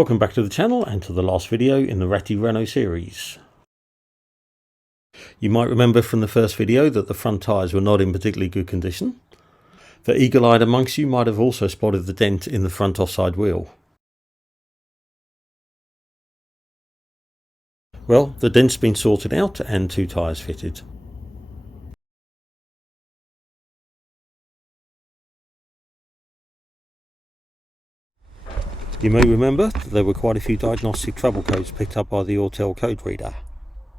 Welcome back to the channel and to the last video in the Ratty Renault series. You might remember from the first video that the front tyres were not in particularly good condition. The eagle-eyed amongst you might have also spotted the dent in the front offside wheel. Well, the dent's been sorted out and 2 tyres fitted. You may remember that there were quite a few diagnostic trouble codes picked up by the Autel code reader.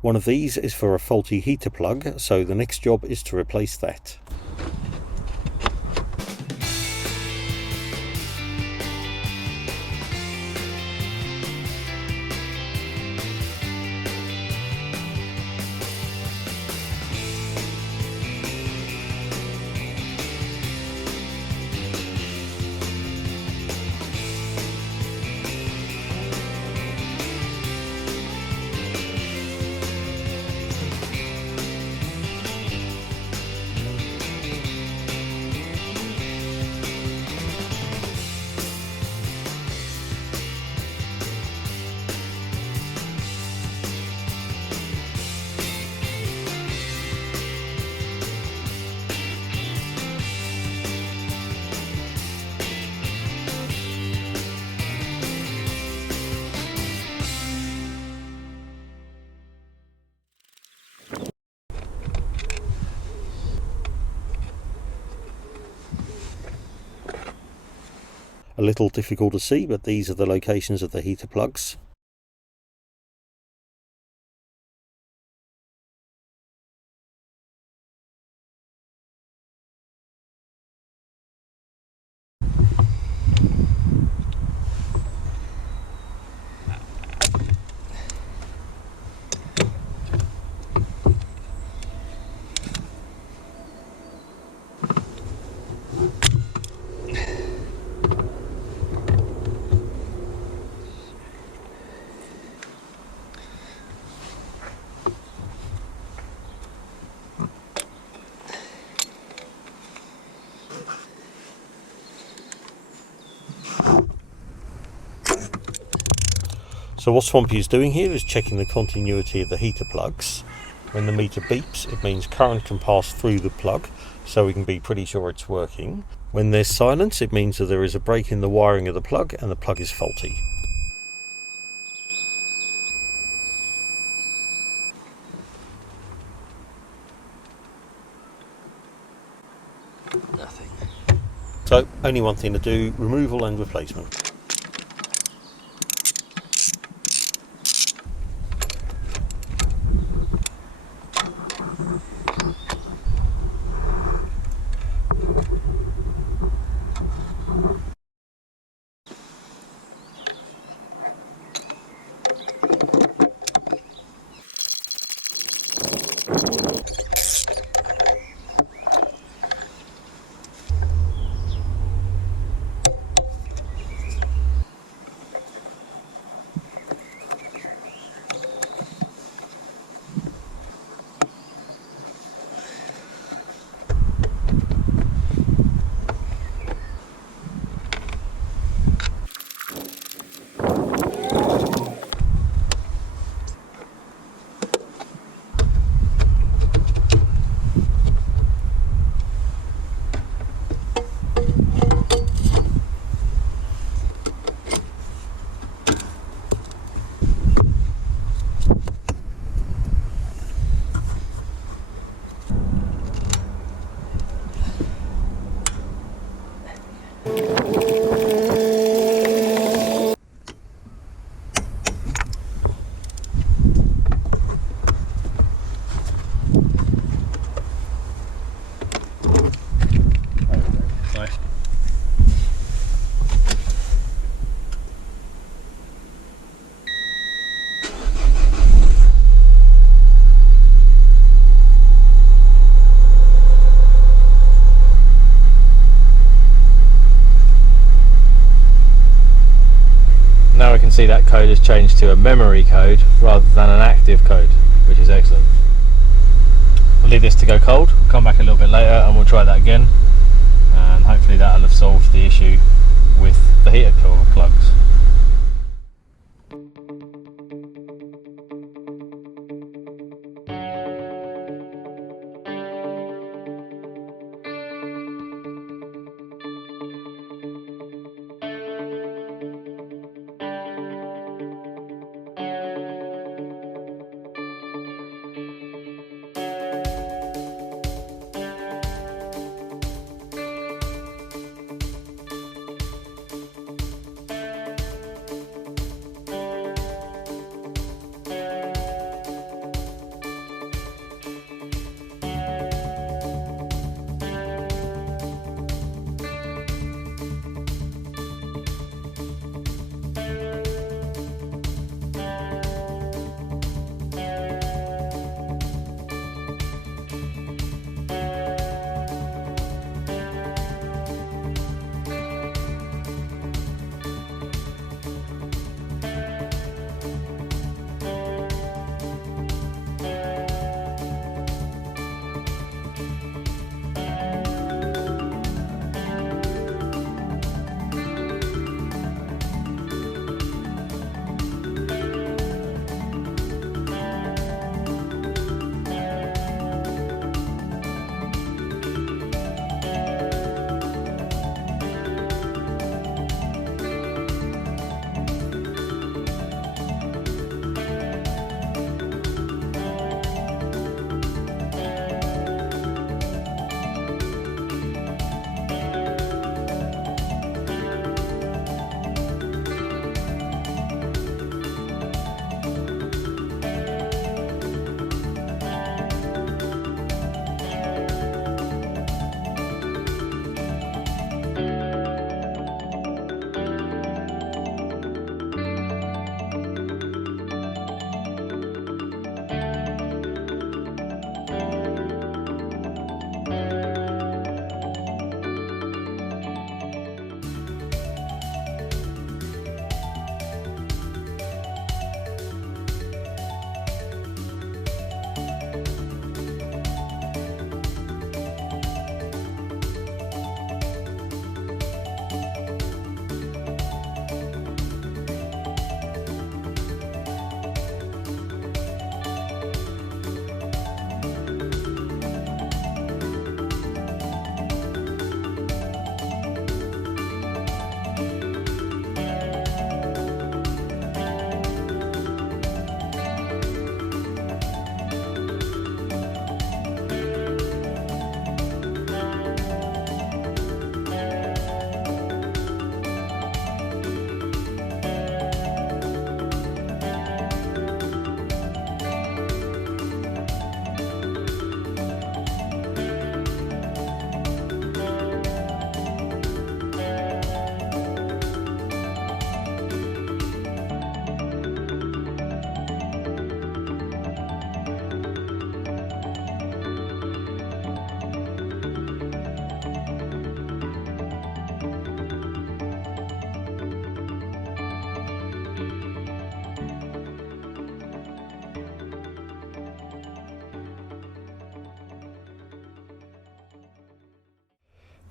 One of these is for a faulty heater plug, so the next job is to replace that. A little difficult to see, but these are the locations of the heater plugs. So what Swampy is doing here is checking the continuity of the heater plugs. When the meter beeps, it means current can pass through the plug, so we can be pretty sure it's working. When there's silence, it means that there is a break in the wiring of the plug and the plug is faulty. Nothing. So only one thing to do, removal and replacement. Now we can see that code has changed to a memory code rather than an active code, which is excellent. We'll leave this to go cold, we'll come back a little bit later and we'll try that again, and hopefully that'll have solved the issue with the heater coil plugs.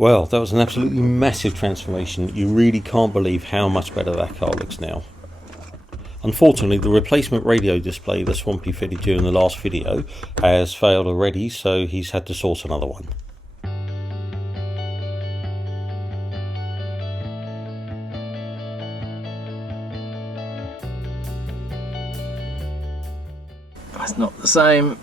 Well, that was an absolutely massive transformation. You really can't believe how much better that car looks now. Unfortunately, the replacement radio display that Swampy fitted during the last video has failed already, so he's had to source another one. That's not the same.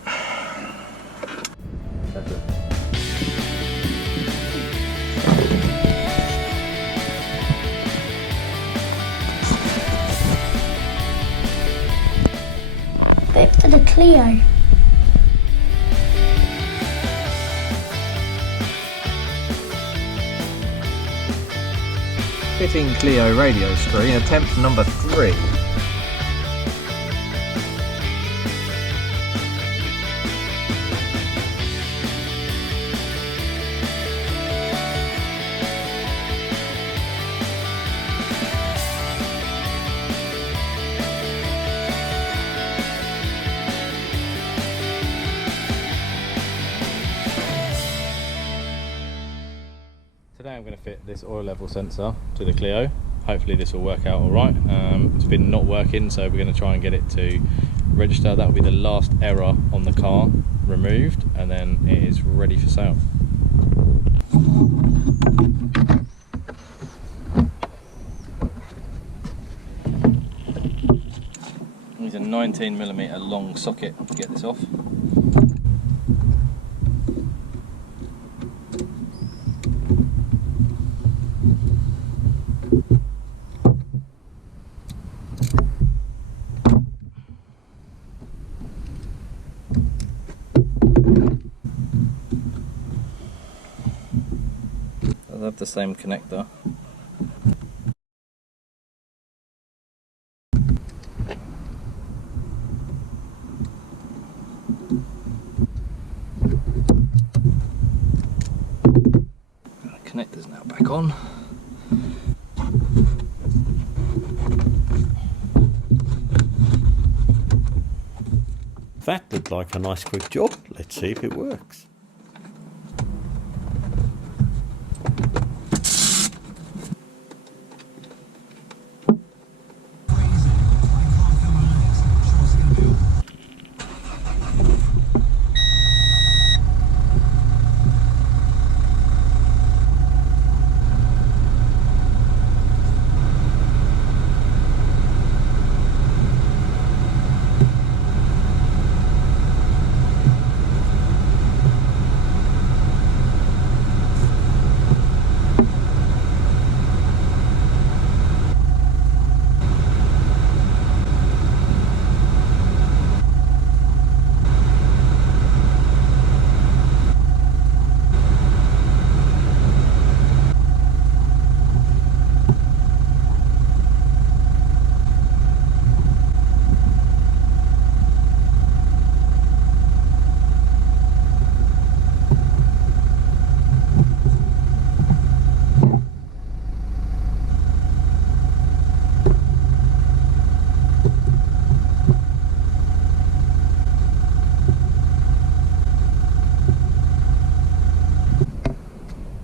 Bit for the Clio. Fitting Clio radio screen, attempt number 3. Today I'm going to fit this oil level sensor to the Clio. Hopefully this will work out alright. It's been not working, so we're going to try and get it to register. That will be the last error on the car removed, and then it is ready for sale. Use a 19mm long socket to get this off. I'll have the same connector. The connector's now back on. That looked like a nice quick job. Let's see if it works.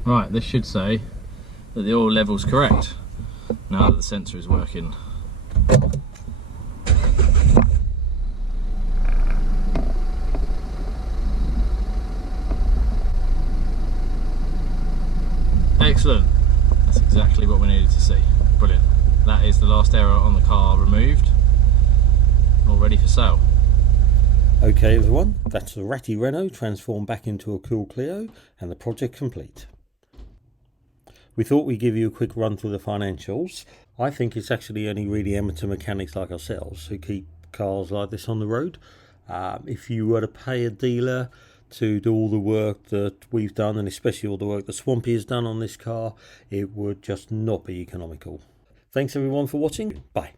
Right, this should say that the oil level's correct now that the sensor is working. Excellent, that's exactly what we needed to see. Brilliant. That is the last error on the car removed, all ready for sale. Okay everyone, that's the Ratty Renault transformed back into a Cool Clio and the project complete. We thought we'd give you a quick run through the financials. I think it's actually only really amateur mechanics like ourselves who keep cars like this on the road. If you were to pay a dealer to do all the work that we've done, and especially all the work that Swampy has done on this car, it would just not be economical. Thanks everyone for watching. Bye.